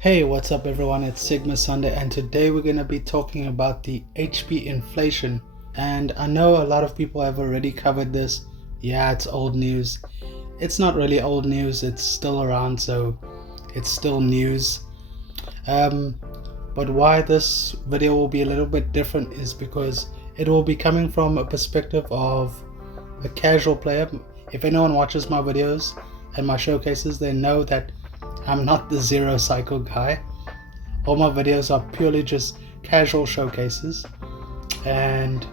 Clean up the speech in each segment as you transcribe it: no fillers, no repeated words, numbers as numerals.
Hey, what's up everyone? It's Sigma Sunday and today we're going to be talking about the HP inflation. And I know a lot of people have already covered this. Yeah, it's old news. It's not really old news, it's still around, so it's still news. But why this video will be a little bit different is because it will be coming from a perspective of a casual player. If anyone watches my videos and my showcases, they know that I'm not the zero cycle guy. All my videos are purely just casual showcases, and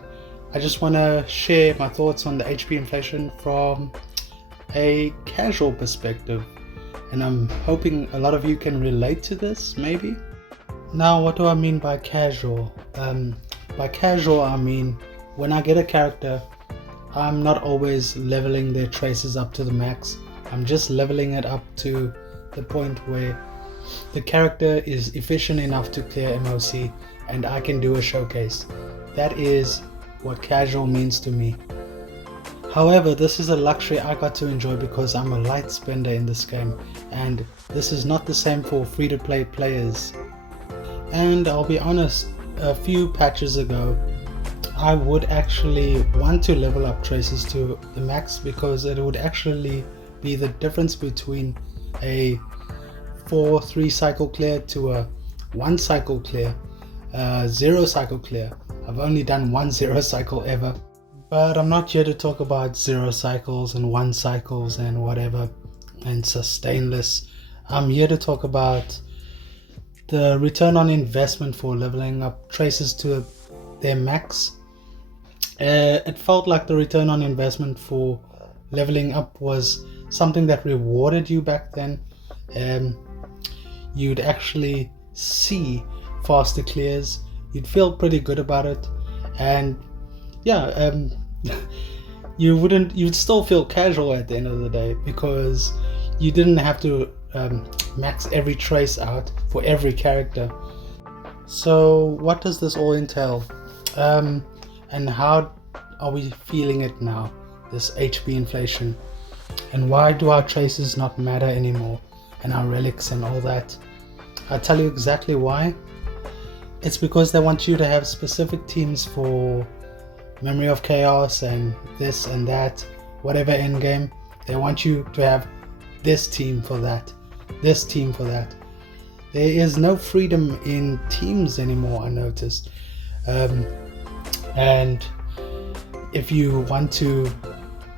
I just want to share my thoughts on the HP inflation from a casual perspective, and I'm hoping a lot of you can relate to this maybe. Now, what do I mean by casual? By casual I mean when I get a character, I'm not always leveling their traces up to the max. I'm just leveling it up to the point where the character is efficient enough to clear MOC and I can do a showcase. That is what casual means to me. However, this is a luxury I got to enjoy because I'm a light spender in this game, and this is not the same for free-to-play players. And I'll be honest, a few patches ago I would actually want to level up traces to the max because it would actually be the difference between a 4-3 cycle clear to a 1 cycle clear, 0 cycle clear. I've only done 1 0 cycle ever, but I'm not here to talk about 0 cycles and 1 cycles and whatever and sustainless. I'm here to talk about the return on investment for leveling up traces to their max. It felt like the return on investment for leveling up was something that rewarded you back then. You'd actually see faster clears, you'd feel pretty good about it, and yeah, you'd still feel casual at the end of the day because you didn't have to max every trace out for every character. So what does this all entail, and how are we feeling it now, this HP inflation? And why do our traces not matter anymore, and our relics and all that? I'll tell you exactly why. It's because they want you to have specific teams for Memory of Chaos and this and that, whatever endgame. They want you to have this team for that, this team for that. There is no freedom in teams anymore, I noticed. And if you want to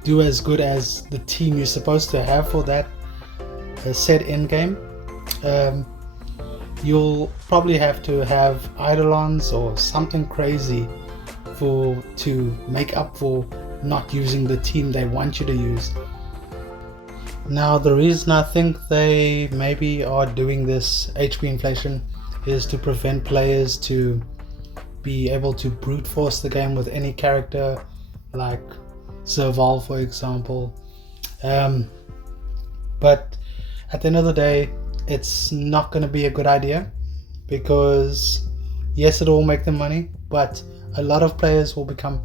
do as good as the team you're supposed to have for that set endgame, you'll probably have to have eidolons or something crazy to make up for not using the team they want you to use. Now, the reason I think they maybe are doing this HP inflation is to prevent players to be able to brute force the game with any character, like Serval for example. But at the end of the day, it's not going to be a good idea because yes, it will make them money, but a lot of players will become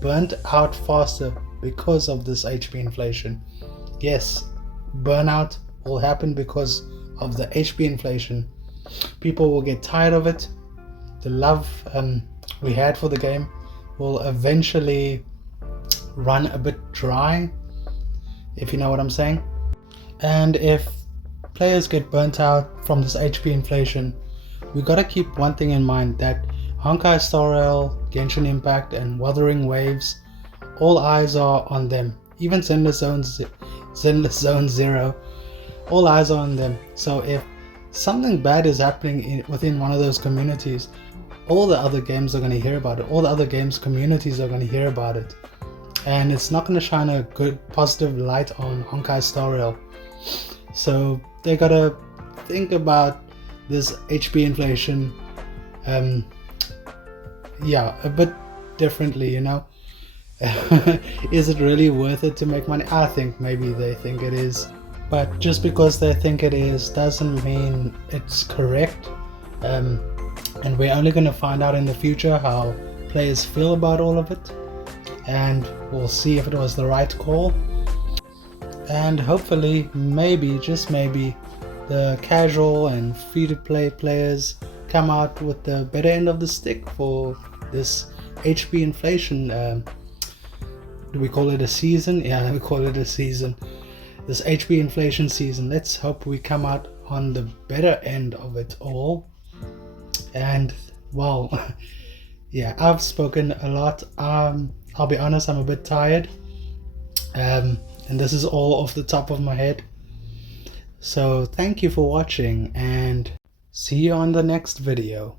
burnt out faster because of this HP inflation. Yes, burnout will happen because of the HP inflation. People will get tired of it. The love we had for the game will eventually run a bit dry, if you know what I'm saying. And if players get burnt out from this HP inflation, we gotta keep one thing in mind, that Honkai Star Rail, Genshin Impact and Wuthering Waves, all eyes are on them. Even Zenless Zone Zero, all eyes are on them. So if something bad is happening within one of those communities, all the other games are going to hear about it. All the other games communities are going to hear about it, and it's not going to shine a good positive light on Honkai Star Rail. So they gotta think about this HP inflation a bit differently, you know. Is it really worth it to make money? I think maybe they think it is, but just because they think it is doesn't mean it's correct. And we're only going to find out in the future how players feel about all of it, and we'll see if it was the right call. And hopefully, maybe, just maybe, the casual and free-to-play players come out with the better end of the stick for this HP inflation. Do we call it a season? Yeah, we call it a season. This HP inflation season. Let's hope we come out on the better end of it all. And well, yeah, I've spoken a lot. I'll be honest, I'm a bit tired. And this is all off the top of my head. So thank you for watching, and see you on the next video.